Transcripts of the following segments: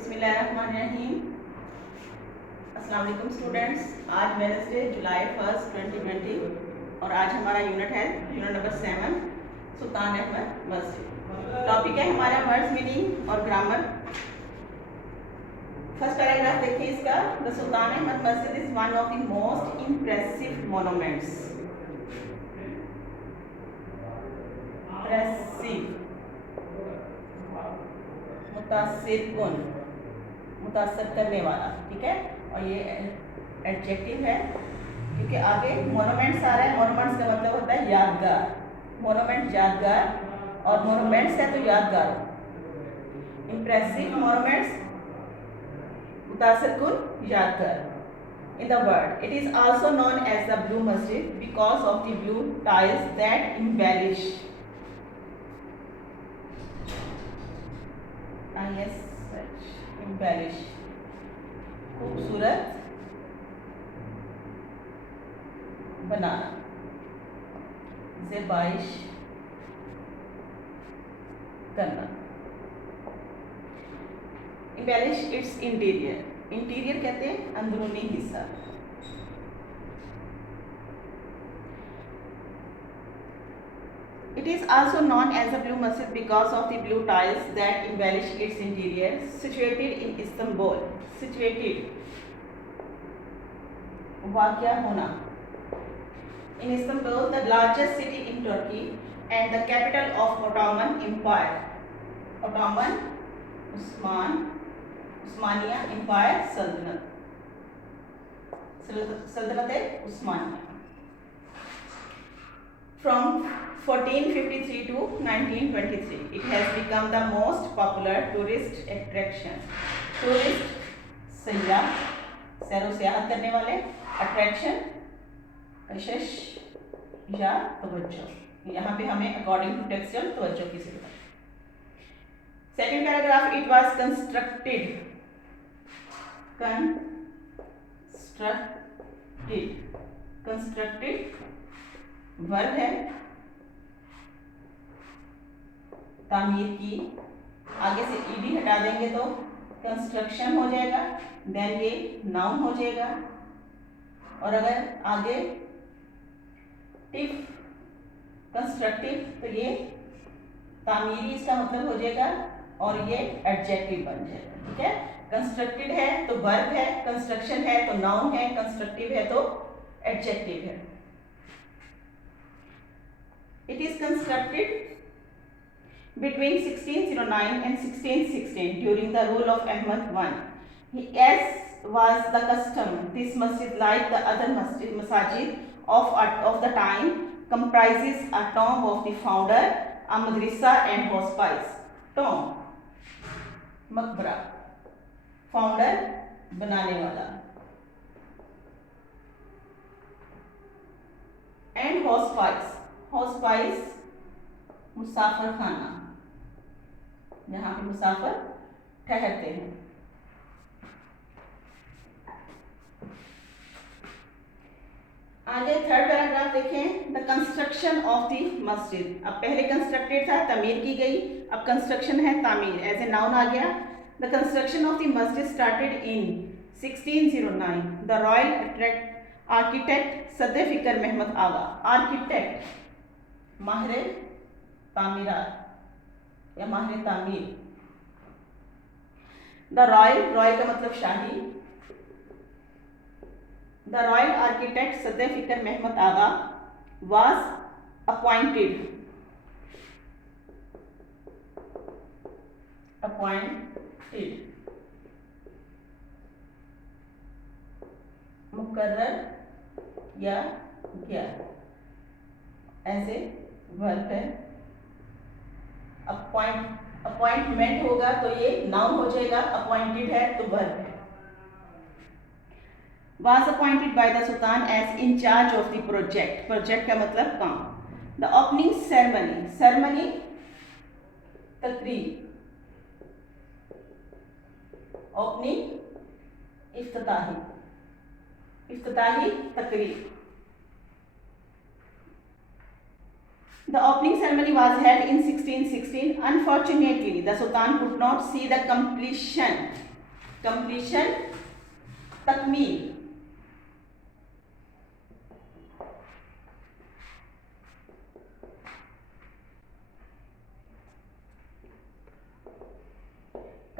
बिस्मिल्लाहिर्रहमानिर्रहीम। अस्सलाम वालेकुम स्टूडेंट्स। आज वेडनेसडे जुलाई 1 2020 और आज हमारा यूनिट है यूनिट नंबर 7 सुल्तान अहमद मस्जिद। टॉपिक है हमारा वर्ड्स मीनिंग और ग्रामर। फर्स्ट पैराग्राफ देखिए इसका। द सुल्तान अहमद मस्जिद is one of the most impressive monuments. मुतासिर करने वाला, ठीक है। और ये एडजेक्टिव है क्योंकि आगे मोनूमेंट्स आ रहा है। मोनूमेंट्स का मतलब होता है यादगार। मोनूमेंट यादगार और मोनूमेंट्स है तो यादगार। इम्प्रेसिव मोनूमेंट्स, मुतासिर यादगार। In the world, it is also known as the Blue Masjid because of the blue tiles that embellish. embellish, खूबसूरत बनाना, ज़ेबाइश करना। embellish its interior. इंटीरियर कहते हैं अंदरूनी हिस्सा। It is also known as the Blue Masjid because of the blue tiles that embellish its interior. Situated in Istanbul. Situated, वाक़या होना। In Istanbul, the largest city in Turkey and the capital of Ottoman Empire. Ottoman, उस्मानिया empire, सल्तनत उस्मानिया। From 1453 to 1923, it has become the most popular tourist attraction. Tourist, सयाह, सैरो सियाहत करने वाले। अट्रैक्शन, कशिश या तवज्जो। यहाँ पे हमें अकॉर्डिंग टू टेक्सचुअल तवज्जो की जरूरत है। Second paragraph, it was constructed. Constructed verb है, तामीर की। आगे से ईडी हटा देंगे तो कंस्ट्रक्शन हो जाएगा, देन ये नाउन हो जाएगा। और अगर आगे टिफ कंस्ट्रक्टिव तो ये तामीरी इसका मतलब हो जाएगा और ये एडजेक्टिव बन जाएगा, ठीक है। कंस्ट्रक्टेड है तो वर्ब है, कंस्ट्रक्शन है तो नाउन है, कंस्ट्रक्टिव है तो एडजेक्टिव है। It is constructed between 1609 and 1616 during the rule of Ahmad I. As was the custom, this masjid, like the other masajid of the time, comprises a tomb of the founder, a madrasa and hospice. Tomb, मकबरा, फाउंडर बनाने वाला, and hospice, hospice मुसाफिर खाना, जहाँ पे मुसाफिर ठहरते हैं। आगे third paragraph देखें। द कंस्ट्रक्शन ऑफ द मस्जिद। अब पहले कंस्ट्रक्टेड था, तमीर की गई, अब कंस्ट्रक्शन है तामीर, एज ए नाउन आ गया। द कंस्ट्रक्शन ऑफ द मस्जिद started in 1609। The royal architect Sedefkar Mahmad आगा। आर्किटेक्ट माहिर तामीरात या माहिर तामीर। द रॉयल का मतलब शाही। The royal architect Sedefkar Mahmad Agha was appointed मुकर्रर या गया, ऐसे वर्ब है। अपॉइंटमेंट होगा तो ये नाउन हो जाएगा, अपॉइंटेड है तो वर्ब है। was appointed by the Sultan as in charge of the project. Project का मतलब काम। The opening ceremony तकरीब, opening इफ्तिताही तकरीब। The opening ceremony was held in 1616. Unfortunately, the Sultan could not see the completion, takmeel.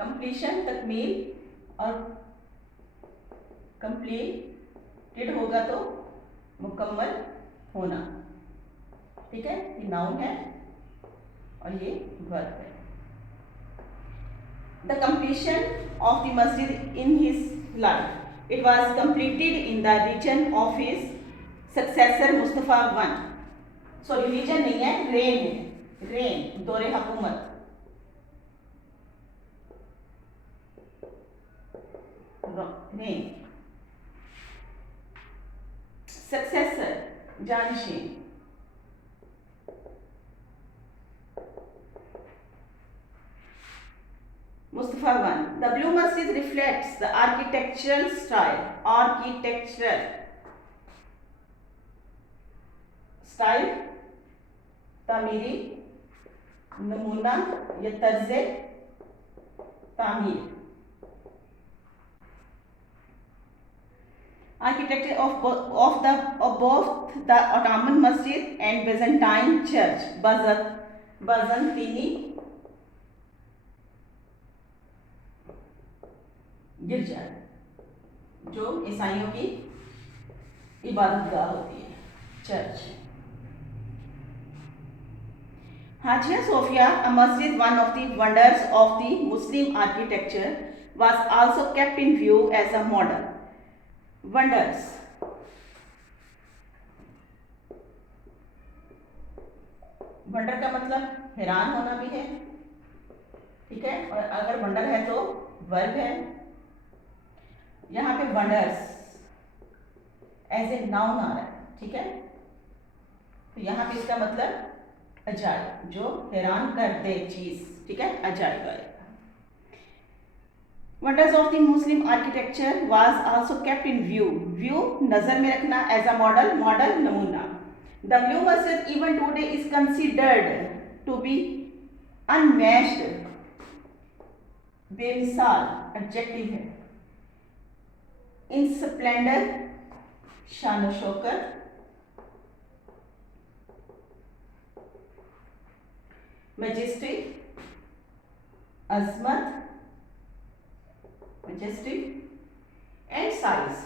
Completion तकमील और कंप्लीटेड होगा तो मुकम्मल होना, ठीक है। ये नाउन है और ये वर्ब है। द कंप्लीशन ऑफ द मस्जिद in his life, it was completed in the reason of his successor Mustafa one. Sorry, reason नहीं है, रेन है, रेन, दौरे हुकूमत। रेन, सक्सेसर, जानशीन। Mustafa 1. The Blue Masjid reflects the architectural style. तामीरी नमूना या तर्ज़े तामीर। Architecture of both the Ottoman Masjid and Byzantine Church, Byzantini गिरजा, जो ईसाइयों की इबादतगाह होती है, church. Hagia Sophia, a masjid, one of the wonders of the Muslim architecture, was also kept in view as a model. Wonders, wonder का मतलब हैरान होना भी है, ठीक है। और अगर वंडर है तो वर्ब है। यहाँ पे वंडर्स एज ए नाउन आ रहा है, ठीक है। तो यहाँ पे इसका मतलब अजायब, जो हैरान कर दे चीज, ठीक है, अजायब आएगा। Wonders of the Muslim architecture was also kept in view. View नजर में रखना, as a model, नमूना। The Blue Masjid even today is considered to be unmatched, बेमिसाल एडजेक्टिव है, in splendor, शान शौकत, majesty, अजमत, majestic, and size,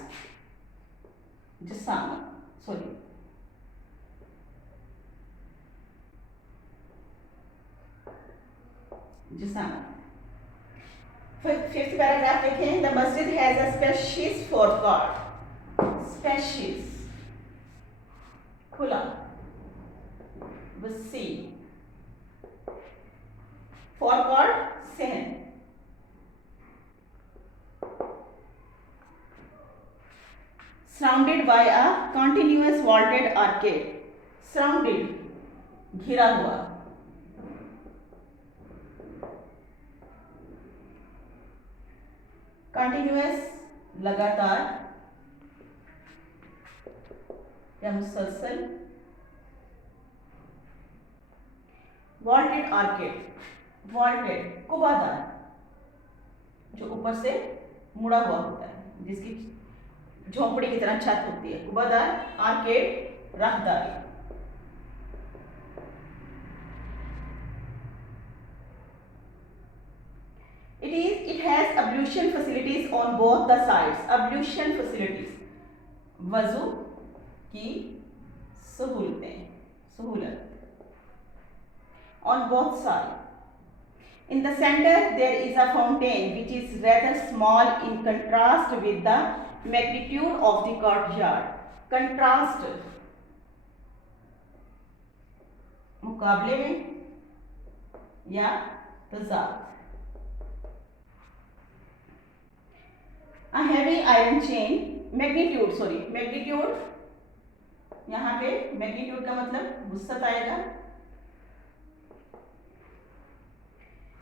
जिसामत, सॉरी, जिसामत। फिफ्थ पैराग्राफ देखें। द मस्जिद has a spacious forecourt, spacious खुला, वसी, फोरकॉर्ट सहन, surrounded by a continuous vaulted arcade, surrounded घिरा हुआ, कंटिन्यूअस लगातार या मुसलसल, वॉल्टेड आर्केड, वॉल्टेड कुबादार, जो ऊपर से मुड़ा हुआ होता है, जिसकी झोंपड़ी की तरह छत होती है, कुबादार, आर्केड, राहदारी। It has ablution facilities on both the sides. Ablution facilities, वजू की सहूलत, on both sides. In the center there is a fountain which is rather small in contrast with the magnitude of the courtyard. Contrast, मुकाबले में या तज़ाद। A heavy iron chain, magnitude, यहाँ पे magnitude का मतलब वुसअत आएगा।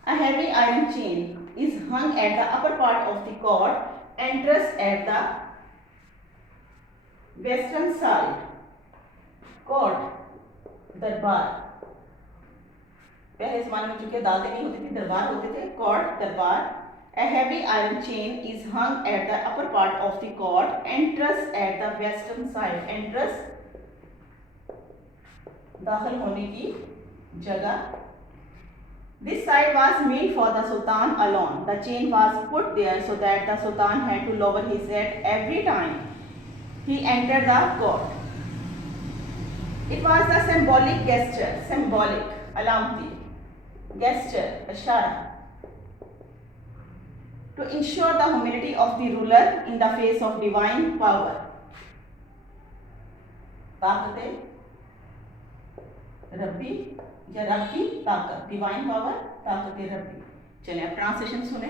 A heavy iron chain is hung at the upper part of the court, entrance at the western side, court, दरबार, पहले ज़माने में चूंकि दालतें नहीं होती थी, दरबार होते थे, कॉर्ड दरबार। A heavy iron chain is hung at the upper part of the cord, entrance at the western side. Entrance दाखिल होने की जगह. This side was meant for the Sultan alone. The chain was put there so that the Sultan had to lower his head every time he entered the court. It was the symbolic gesture, symbolic, alamti, gesture, ishara, to ensure the humility of the ruler in the face of divine power. ताकते रब्बी या रब की ताकत, divine power, ताकत रब्बी. चलिए अब ट्रांसलेशन सुने.